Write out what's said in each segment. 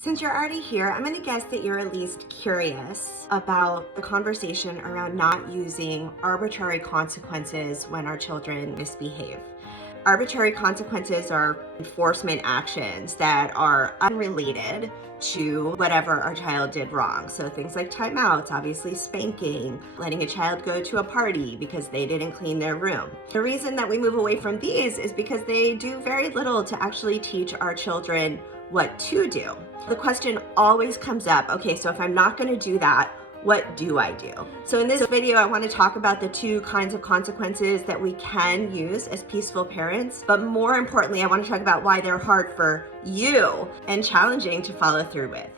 Since you're already here, I'm going to guess that you're at least curious about the conversation around not using arbitrary consequences when our children misbehave. Arbitrary consequences are enforcement actions that are unrelated to whatever our child did wrong. So things like timeouts, obviously spanking, letting a child go to a party because they didn't clean their room. The reason that we move away from these is because they do very little to actually teach our children what to do. The question always comes up, okay, so if I'm not going to do that, what do I do? So in this video, I want to talk about the two kinds of consequences that we can use as peaceful parents. But more importantly, I want to talk about why they're hard for you and challenging to follow through with.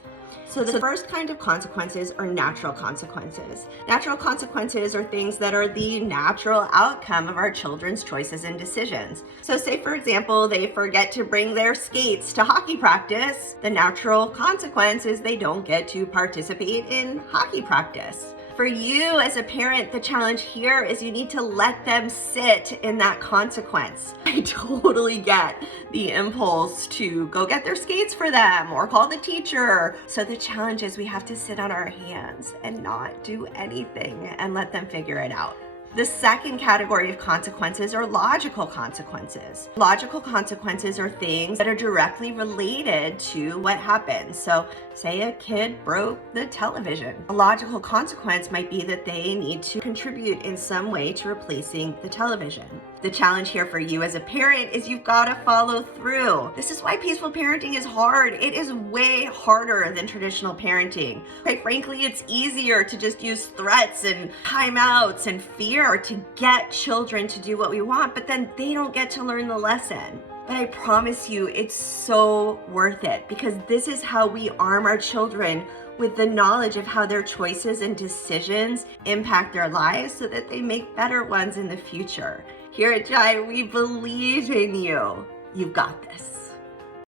So the first kind of consequences are natural consequences. Natural consequences are things that are the natural outcome of our children's choices and decisions. So say, for example, they forget to bring their skates to hockey practice. The natural consequence is they don't get to participate in hockey practice. For you as a parent, the challenge here is you need to let them sit in that consequence. I totally get the impulse to go get their skates for them or call the teacher. So the challenge is we have to sit on our hands and not do anything and let them figure it out. The second category of consequences are logical consequences. Logical consequences are things that are directly related to what happened. So say a kid broke the television. A logical consequence might be that they need to contribute in some way to replacing the television. The challenge here for you as a parent is you've got to follow through. This is why peaceful parenting is hard. It is way harder than traditional parenting. Quite frankly, it's easier to just use threats and timeouts and fear to get children to do what we want, but then they don't get to learn the lesson. But I promise you, it's so worth it because this is how we arm our children with the knowledge of how their choices and decisions impact their lives so that they make better ones in the future. Here at Jai, we believe in you. You've got this.